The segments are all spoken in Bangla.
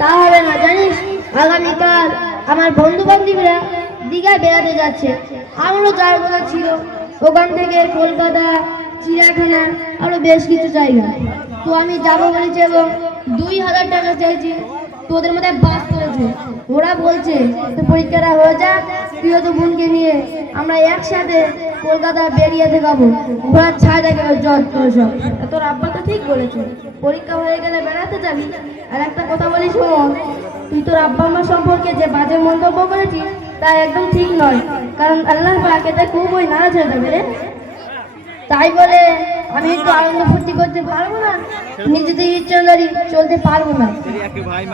তা হবে না জানিস, আগামীকাল আমার বন্ধু বান্ধবীরা দীঘায় বেড়াতে যাচ্ছে। আমারও যাওয়ার কথা ছিল। ওখান থেকে কলকাতা, চিড়িয়াখানা, আরো বেশ কিছু জায়গা। তো আমি যাবো বলেছি এবং 2000 টাকা চাইছি। তো ওদের মধ্যে বাস করেছে। ওরা বলছে তো পরীক্ষাটা হয়ে যাক, তুইও তো বোনকে নিয়ে আমরা একসাথে কলকাতা বেরিয়ে দেখাবো, ঘোরার ছায় দেখাবো যত সব। তোর আব্বা তো ঠিক বলেছে, পরীক্ষা হয়ে গেলে বেড়াতে যাবি। আর একটা কথা বলি শোন, তুই তোর আব্বা আম্মা সম্পর্কে যে বাজে মন্তব্য করেছিস তা একদম ঠিক নয়, কারণ আল্লাহ পাক এতে খুবই নারাজ হয়ে যাবে রে। তাই বলে আমি একটু আনন্দ ফুর্তি করতে পারবো না, নিজেদের ইচ্ছা অনুযায়ী চলতে পারবো না?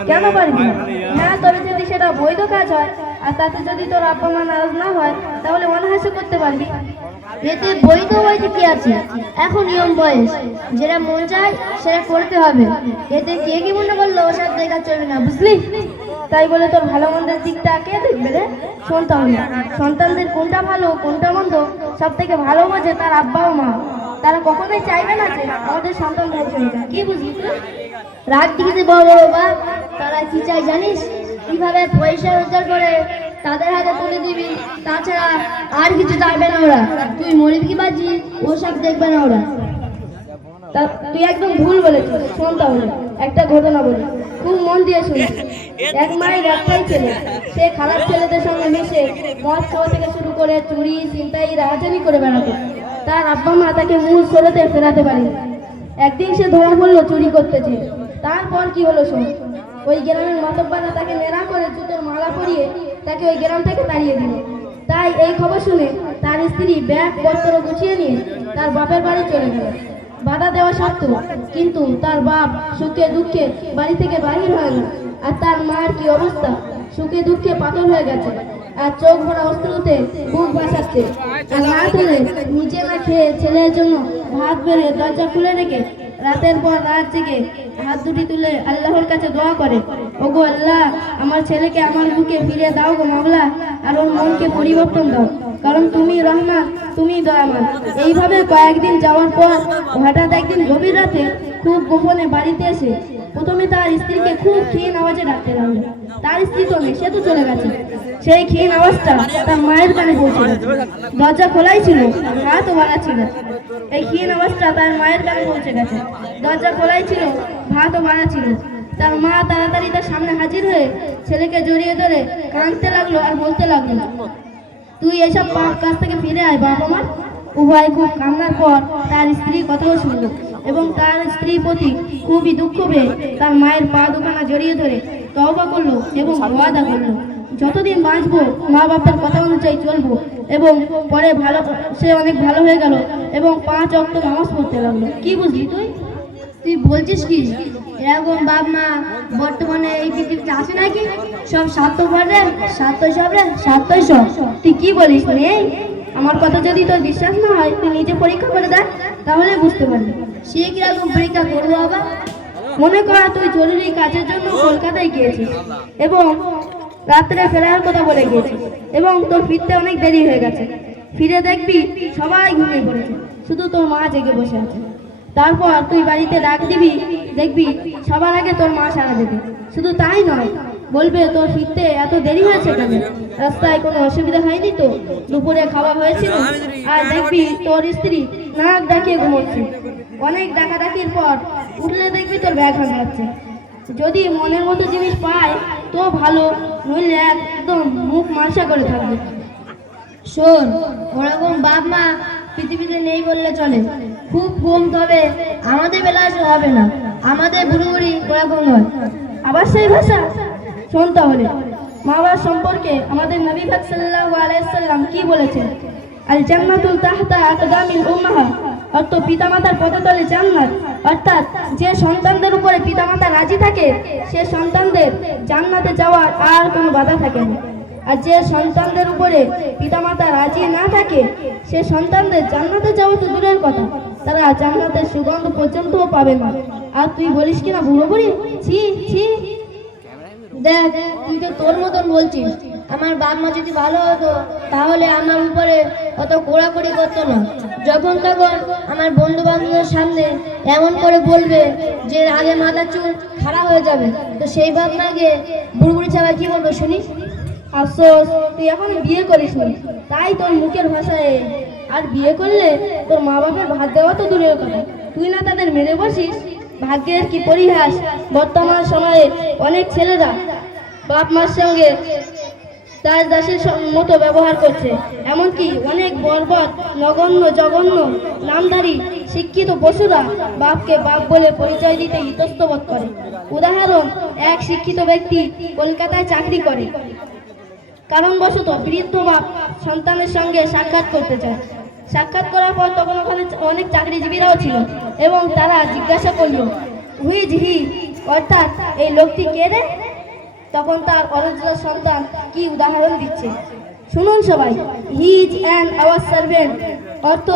কেন পারবি না? হ্যাঁ, তবে যদি সেটা বৈধ কাজ হয় আর তাতে যদি তোর আব্বা মা নারাজ না হয় তাহলে অনায়াসে করতে পারবি। এতে বৈধ বইতে কি আছে? এখন নিয়ম বয়স, যেটা মন চায় সেটা করতে হবে। এতে কে কি মনে করলো ওসব দেখা চলবে না, বুঝলি? তাই বলে তোর ভালো মন্দের দিকটা কে দেখবে রে? শোন তাহলে, সন্তানদের কোনটা ভালো কোনটা মন্দ সব থেকে ভালো বোঝে তার আব্বা ও মা। তারা কখনোই চাইবে না যে আমাদের সন্তান ধ্বংস হয়ে যায়। কি বুঝলি তুই? রাত দিকে বড় বড় বাপ তারা কি চাই জানিস? কিভাবে পয়সা রোজগার করে তাদের হাতে তুলে দিবি, তাছাড়া আর কিছু চাইবে না ওরা। তুই মরিবি কি বাজি ওসব দেখবে না ওরা। তুই একদম ভুল বলেছিস। শোন তাহলে একটা ঘটনা বলি, খুব মন দিয়ে শুনিস। এক মায়ের একটাই ছেলে, সে খারাপ ছেলেদের সঙ্গে মিশে মদ খাওয়া থেকে শুরু করে চুরি, ছিনতাই, রাহাজানি করে বেড়াতো। তার আব্বা মা তাকে মূল স্রোতে ফেরাতে পারেনি। একদিন সে ধরা পড়লো চুরি করতেছে। তারপর কি হলো শোন, ওই গ্রামের মাতব্বররা তাকে নেড়া করে জুতোর মালা পরিয়ে তাকে ওই গ্রাম থেকে তাড়িয়ে দিল। তাই এই খবর শুনে তার স্ত্রী ব্যাগ পত্র গুছিয়ে নিয়ে তার বাপের বাড়ি চলে গেল। বাধা দেওয়া সত্ত্বেও কিন্তু তার বাপ সুখে দুঃখে বাড়ি থেকে বাহির হয় না। আর তার মার কি অবস্থা, সুখে দুঃখে পাগল হয়ে গেছে আর চোখ ভরা অস্ত্রতে বুক ভাসাচ্ছে। আর রাত হলে নিজে না খেয়ে ছেলের জন্য ভাত বেড়ে দরজা খুলে রেখে রাতের পর রাত জেগে হাত দুটি তুলে আল্লাহর কাছে দোয়া করে, ওগো আল্লাহ, আমার ছেলেকে আমার বুকে ফিরে দাও গো মাওলা, আর ওর মনকে পরিবর্তন দাও, কারণ তুমি রহমান, তুমি দয়াবান। এইভাবে কয়েকদিন যাওয়ার পর হঠাৎ একদিন গভীর রাতে খুব গোপনে বাড়িতে এসে প্রথমে তার স্ত্রীকে খুব ক্ষীণ আওয়াজে ডাকতে লাগলো। তার স্ত্রী তো নেই, সে তো চলে গেছে। সেই ক্ষীণ আওয়াজটা তার মায়ের কানে পৌঁছে গেছে। দরজা খোলাই ছিল, হাতও বাড়া ছিল। এই ক্ষীণ আওয়াজটা তার মায়ের কানে পৌঁছে গেছে। দরজা খোলাই ছিল, ভাতও বাড়া ছিল। তার মা তাড়াতাড়ি তার সামনে হাজির হয়ে ছেলেকে জড়িয়ে ধরে কাঁদতে লাগলো আর বলতে লাগলো, তুই এসব পাপ কাজ থেকে ফিরে আয় বাপ আমার। উভয় খুব কান্নার পর তার স্ত্রী কথাও শুনল এবং তার স্ত্রীর প্রতি খুবই দুঃখ পেয়ে তার মায়ের পা দুখানা জড়িয়ে ধরে তওবা করলো এবং ওয়াদা করলো, যতদিন বাঁচবো মা বাবার কথা অনুযায়ী চলবো। এবং পরে সে অনেক ভালো হয়ে গেল এবং 5 ওয়াক্ত নামাজ পড়তে লাগলো। কি বুঝলি তুই? তুই বলছিস কি এরকম বাপ মা বর্তমানে এই পৃথিবীতে আছে নাকি? সব স্বার্থপর রে, স্বার্থই সব রে, স্বার্থই সব। তুই কি বলিস? নেই? আমার কথা যদি তোর বিশ্বাস না হয় তুই নিজে পরীক্ষা করে দেখ, তাহলে বুঝতে পারবি। সে কিরকম পরীক্ষা করবো বাবা? মনে কর তুই জরুরি কাজের জন্য কলকাতায় গিয়েছিস এবং রাত্রে ফেরার কথা বলে গিয়েছিস এবং তোর ফিরতে অনেক দেরি হয়ে গেছে। ফিরে দেখবি সবাই ঘুমিয়ে পড়েছে, শুধু তোর মা জেগে বসে আছে। তারপর তুই বাড়িতে ডাক দিবি, দেখবি সবার আগে তোর মা সাড়া দেবে। শুধু তাই নয়, বলবে তোর ফিরতে এত দেরি হয়েছে কেন, রাস্তায় কোনো অসুবিধা হয়নি তো, দুপুরে খাওয়া হয়েছিল? আর দেখবি তোর স্ত্রী নাক ডাকিয়ে ঘুমোচ্ছে। অনেক ডাকাডাকির পর উঠলে দেখবি তোর ব্যাগ ভাঙাচ্ছে। যদি মনের মতো জিনিস পায় তো ভালো, নইলে একদম মুখ মার্শা করে থাকবে। শোন, ওরকম বাপ মা পৃথিবীতে নেই বললে চলে, খুব কম। তবে আমাদের বেলায় হবে না, আমাদের বুড়ো বুড়ি ওরকম নয়। আবার সেই ভাষা? শোন তাহলে, মা বাবার সম্পর্কে আমাদের নবী পাক সাল্লাল্লাহু আলাইহি সাল্লাম কি বলেছেন? আল জান্নাতুল তাহতা আকদামিল উম্মাহাত, অর্থ পিতামাতার পদতলে জান্নাত। অর্থাৎ যে সন্তানদের উপরে পিতামাতা রাজি থাকে সে সন্তানদের জান্নাতে যাওয়ার আর কোনো বাধা থাকে না। আর যে সন্তানদের উপরে পিতামাতা রাজি না থাকে সে সন্তানদের জান্নাতে যাওয়া তো দূরের কথা, তারা জান্নাতের সুগন্ধ পর্যন্তও পাবে না। আর তুই বলিস কিনা বুড়ো বুড়ি, ছি ছি। দেখ, তুই তো তোর মতন বলছিস। আমার বাপ মা যদি ভালো হতো তাহলে আমার উপরে অত কোড়াকুড়ি করতো না। যখন তখন আমার বন্ধু বান্ধবের সামনে এমন করে বলবে যে আগে মাথা চুল খারাপ হয়ে যাবে, তো সেই ভাবনাকে বুড়বুড়ি ছাড়া কি বলবো শুনি? আফসোস তুই এখন বিয়ে করিস নি, তাই তোর মুখের ভাষায়। আর বিয়ে করলে তোর মা বাপের ভাত দেওয়া তো দূরের কথা, তুই না তাদের মেরে বসিস। ভাগ্যের কি পরিহাস, বর্তমান সময়ে অনেক ছেলেরা বাপ মার সঙ্গে দাস দাসের মতো ব্যবহার করছে। এমনকি অনেক বর্বর, নগণ্য, জঘন্য, নামধারী শিক্ষিত পশুরা বাপকে বাপ বলে পরিচয় দিতে ইতস্তত করে। উদাহরণ, এক শিক্ষিত ব্যক্তি কলকাতায় চাকরি করে, কারণবশত বৃদ্ধ বাপ সন্তানের সঙ্গে সাক্ষাৎ করতে চায়। সাক্ষাৎ করার পর তখন ওখানে অনেক চাকরিজীবীরাও ছিল এবং তারা জিজ্ঞাসা করল, হুইজ হি, অর্থাৎ এই লোকটি কে রে? তখন তার অরুণ সন্তান কি উদাহরণ দিচ্ছে শুনুন সবাই। He is an hour servant, অর্থ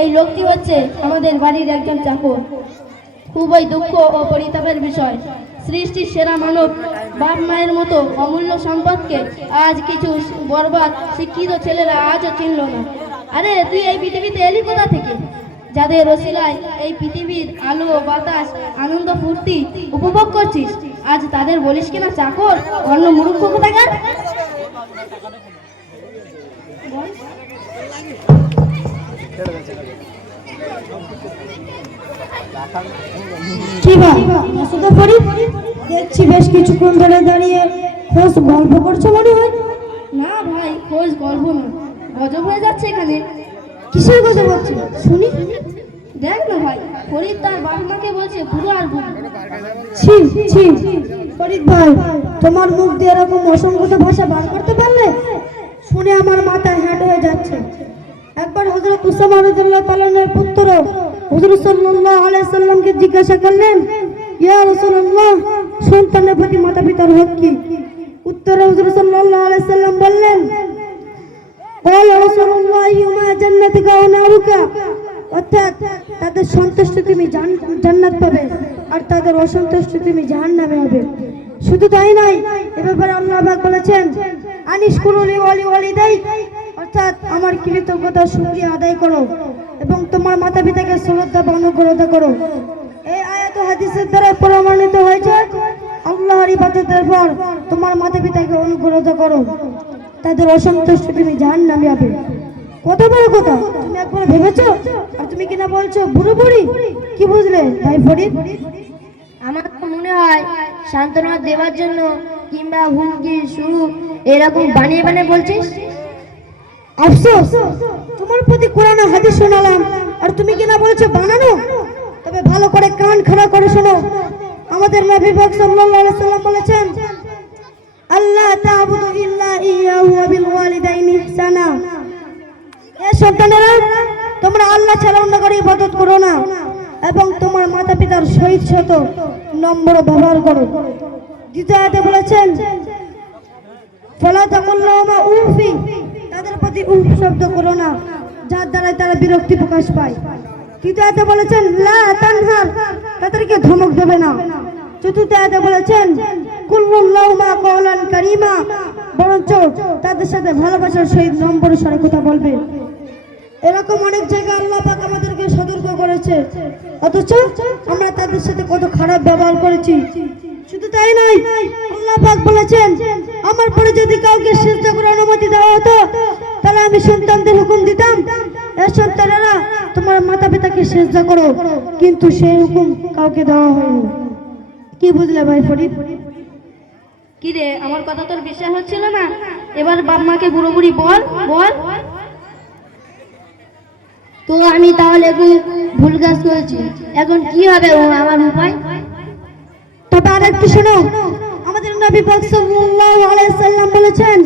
এই লোকটি হচ্ছে আমাদের বাড়ির একজন চাকর। খুবই দুঃখ ও পরিতাপের বিষয়, সৃষ্টির সেরা মানব বাপ মায়ের মতো অমূল্য সম্পদকে আজ কিছু বরবাদ শিক্ষিত ছেলেরা আজও চিনল না। আরে তুই এই পৃথিবীতে এলি কোথা থেকে? যাদের ওসিলায় এই পৃথিবীর আলো বাতাস আনন্দ ফুর্তি উপভোগ করছিস, আজ তাদের বলিস কিনা চাকর, অন্য মূর্খ কোথাকার। কি ভাই আসলে ফরিদ, দেখছি বেশ কিছুক্ষণ ধরে দাঁড়িয়ে খোঁজ গল্প করছো মনে হয়। না ভাই, খোঁজ গল্প না, গজব হয়ে যাচ্ছে এখানে। কিসের কথা বলছো শুনি? দেখ না ভাই, ফরিদ তার বাপ মাকে বলছে বুড়ো আর বুড়ো। ছি ছি ফরিদ ভাই, তোমার মুখ দিয়ে এরকম অসংগত ভাষা বার করতে পারলে শুনে আমার মাথায় হ্যাট হয়ে যাচ্ছে। একবার হযরত উসামা রাদিয়াল্লাহু তাআলা এর পুত্র হুজুর সাল্লাল্লাহু আলাইহি সাল্লামকে জিজ্ঞাসা করলেন, ইয়া রাসূলুল্লাহ, সন্তানের প্রতি মাতা পিতার হক কি? উত্তরে হুজুর সাল্লাল্লাহু আলাইহি সাল্লাম বললেন, قال رسول الله يوم جنتك ونارك, অর্থাৎ তাদের সন্তুষ্টি তুমি জান্নাত পাবে আর তাদের অসন্তুষ্টি তুমি জাহান্নামে হবে। শুধু তাই নয়, এ ব্যাপারে আল্লাহ পাক বলেছেন, আনিশকুরুলি ওয়ালিদাইক, অর্থাৎ আমার কৃতজ্ঞতা শুকরিয়া আদায় করো এবং তোমার মাতা পিতাকে শ্রদ্ধা বা অনুগ্রহ করো। এই আয়াত ও হাদিসের দ্বারা প্রমাণিত হয়েছে আল্লাহর ইবাদতের পর তোমার মাতা পিতাকে অনুগ্রহ করো, তাদের অসন্তুষ্ট তুমি জাহান্নামে হবে। কত বড় কথা তুমি একবার ভেবেছো? আর তুমি কিনা বলছো বুড়ো বুড়ি। কি বুঝলে ভাই ফরিদ? আমার তো মনে হয় সান্ত্বনা দেওয়ার জন্য কিংবা হুমকি শুরু এরকম বানিয়ে বানিয়ে বলছিস। আফসোস, তোমার প্রতি কোরআন হাদিস শোনালাম আর তুমি কিনা বলছো বানানো। তবে ভালো করে কান খাড়া করে শোনো, আমাদের নবী পাক সাল্লাল্লাহু আলাইহি সাল্লাম বলেছেন, আল্লাহ তা'বুদু ইল্লা ইয়াহু ওয়া বিল ওয়ালিদাইনি ইহসানা। এ সন্তানেরা, তোমরা আল্লাহ ছাড়া অন্য কারো ইবাদত করো না এবং তোমার মাতা পিতার সহিত শত নম্র ব্যবহার করো। দ্বিতীয় আয়াতে বলেছেন, ফালা তাকুল্লাহুমা উফি, তাদের প্রতি উফ শব্দ করো না যার দ্বারা তারা বিরক্তি প্রকাশ পায়। তৃতীয় আয়াতে বলেছেন, লা তানহার, তাদেরকে ধমক দেবে না। চতুর্থ আয়াতে বলেছেন, কুল্লুল্লাহুমা কওলান কারীমা, বরঞ্চ তাদের সাথে ভালোবাসার সহিত নম্র স্বরে কথা বলবে। এরকম অনেক জায়গায় আল্লাহ পাক আমাদেরকে সতর্ক করেছে, অথচ আমরা তাদের সাথে কত খারাপ ব্যবহার করেছি। শুধু তাই নয়, আল্লাহ পাক বলেছেন, আমার পরে যদি কাউকে সিজদা করার অনুমতি দেওয়া হতো তাহলে আমি সন্তানদের হুকুম দিতাম, এ সন্তানেরা তোমার মাতা পিতাকে সিজদা করো, কিন্তু সেই হুকুম কাউকে দেওয়া হয়নি। কি বুঝলে ভাই ফরিদ? কি রে, আমার কথা তোর বিশ্বাস হচ্ছিল না? এবার বাপ মাকে বুড়ো বুড়ি বল বল। তো আমি তাহলে ভুল কাজ করেছি, এখন কি হবে আমার উপায়? তবে আরেকটু শোনো, আমাদের নবী পাক সাল্লাল্লাহু আলাইহি সাল্লাম বলেছেন,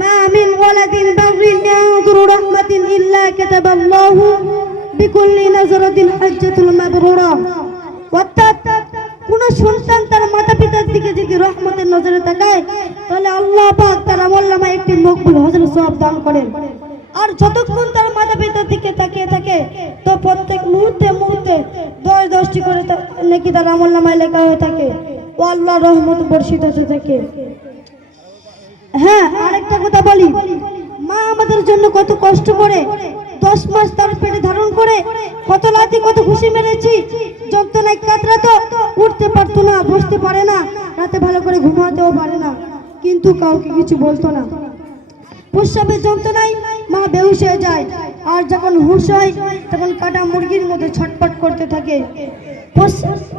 মা মিন ওয়ালাদিন বাগরিন ইয়াযুরু রাহমাতিন ইল্লা কাতাবাল্লাহু বিকুল্লি নাজরাতিন হাজ্জাতুল মাবরুরা। অর্থাৎ কোন সন্তান তার মাতা পিতার দিকে যদি রহমতের নজরে তাকায় তাহলে আল্লাহ পাক তার আমলনামায় একটি মকবুল হজের সওয়াব দান করেন। আর যতক্ষণ তার মাতা পিতার দিকে তাকিয়ে থাকে তো প্রত্যেক মুহূর্তে মুহূর্তে 10-10টি করে নেকি তার আমলনামায় লেখা হয়ে থাকে ও আল্লাহর রহমত বর্ষিত হতে থাকে। হ্যাঁ, আরেকটা কথা বলি, মা আমাদের জন্য কত কষ্ট করে 10 মাস তার পেটে ধারণ করে কত লাথি কত ঘুষি মেরেছি, যন্ত্রণায় কাতরাতো, উঠতে পারতো না, বসতে পারে না, রাতে ভালো করে ঘুমাতেও পারে না, কিন্তু কাউকে কিছু বলতো না। প্রস্রাবের যন্ত্রণায় মা বেহুশ হয়ে যায়, আর যখন হুঁশ হয় তখন কাটা মুরগির মতো ছটফট করতে থাকে।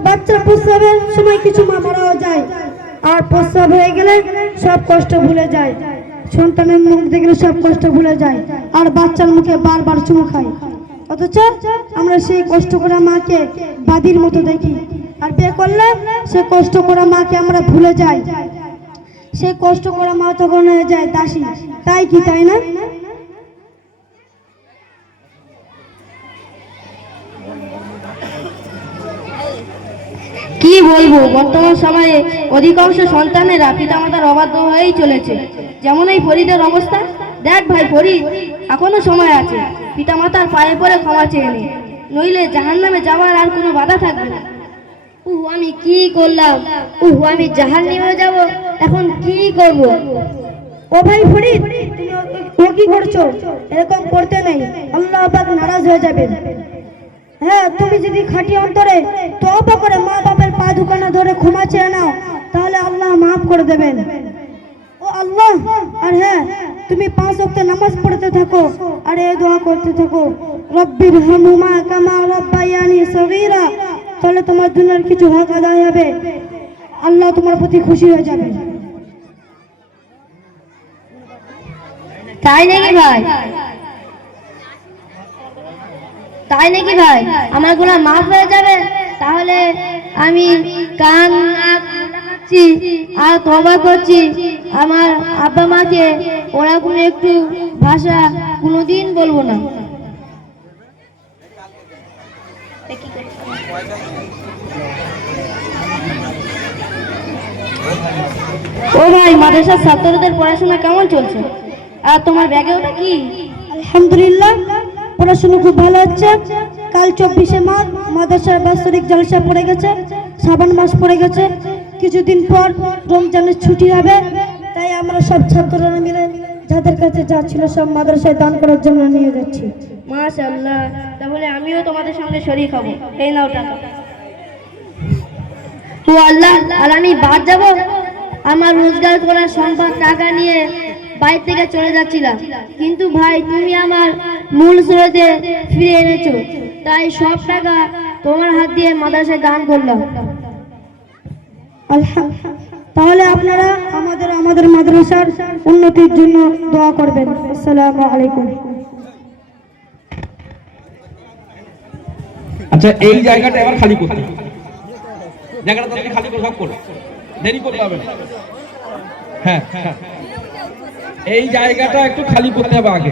বাচ্চার প্রস্রাবের সময় কিছু মা মারাও যায়, আর প্রস্রাব হয়ে গেলে সব কষ্ট ভুলে যায়। সন্তানের মুখ দেখলে সব কষ্ট ভুলে যায়, আর বাচ্চার মুখে বারবার চুমু খায়। অথচ আমরা সেই কষ্ট করা মাকে বাদির মতো দেখি, আর বিয়ে করলে সে কষ্ট করা মাকে আমরা ভুলে যাই। সে কষ্ট করা মা তখন হয়ে যায় দাসী, তাই কি তাই না? কি বলবো, বর্তমান সময়ে অধিকাংশ সন্তানেরা পিতামাতার অবাধ্য হয়েই চলেছে। যেমন এই ফরিদের অবস্থা। দেখ ভাই ফরিদ, এখনো সময় আছে, পিতামাতার পায়ে পড়ে ক্ষমা চেয়ে নে, নইলে জাহান্নামে যাওয়ার আর কোনো বাধা থাকবে না। আমি কি করলাম? আমি জাহান্নামে যাব, এখন কি করব? ও ভাই ফরিদ, তুমি ও কি করছো? এরকম করতে নেই, আল্লাহ পাক নারাজ হয়ে যাবে। হ্যাঁ, তুমি যদি খাঁটি অন্তরে তওবা করে মা বাবার পা দুখানা ধরে ক্ষমা চেয়ে নাও, তাহলে আল্লাহ মাফ করে দেবেন। ও আল্লাহ, আর হ্যাঁ, তুমি 5 ওয়াক্ত নামাজ পড়তে থাকো আর এই দোয়া করতে থাকো, রব্বির হামহুমা কামা রাব্বায়ানি সগীরা, তাহলে তোমার দুনিয়ার কিছু হক আদায় হবে, আল্লাহ তোমার প্রতি খুশি হয়ে যাবে। তাই নাকি ভাই? তাই নাকি ভাই? আমার গুনাহ মাফ হয়ে যাবে? তাহলে আমি কান নাক মুছি আর তওবা করছি, আমার আব্বা মাকে ওরা কোনো একটু ভাষা কোনোদিন বলবো না। ও ভাই, মাদ্রাসার ছাত্রদের পড়াশোনা কেমন চলছে? আর তোমার ব্যাগে ওটা কি? আলহামদুলিল্লাহ, পড়াশোনা খুব ভালো হচ্ছে। কাল 24শে মার্চ মাদ্রাসার বাৎসরিক জলসা পড়ে গেছে, শ্রাবণ মাস পড়ে গেছে, কিছুদিন পর রমজানের ছুটি হবে, তাই আমরা সব ছাত্ররা মিলে যাদের কাছে যা ছিল সব মাদ্রাসায় দান করার জন্য নিয়ে যাচ্ছি। মাশাআল্লাহ, তাহলে আমিও তোমাদের সঙ্গে শরীক হব। এই নাও টাকা। ও আল্লাহ, আর আমি বাদ যাব? আমার রোজগার করার সম্পদ টাকা নিয়ে বাইরে থেকে চলে যাচ্ছিলাম, কিন্তু ভাই তুমি আমার মূল স্রোতে ফিরে এনেছো, তাই সব টাকা তোমার হাত দিয়ে মাদ্রাসায় দান করলাম। তাহলে আপনারা আমাদের মাদ্রাসার উন্নতির জন্য দোয়া করবেন। আসসালামু আলাইকুম। আচ্ছা, এই জায়গাটা এবার খালি করতে হবে। জায়গাটা তাড়াতাড়ি খালি করে সব করো, দেরি করতে হবে না। হ্যাঁ, এই জায়গাটা একটু খালি করতে হবে আগে।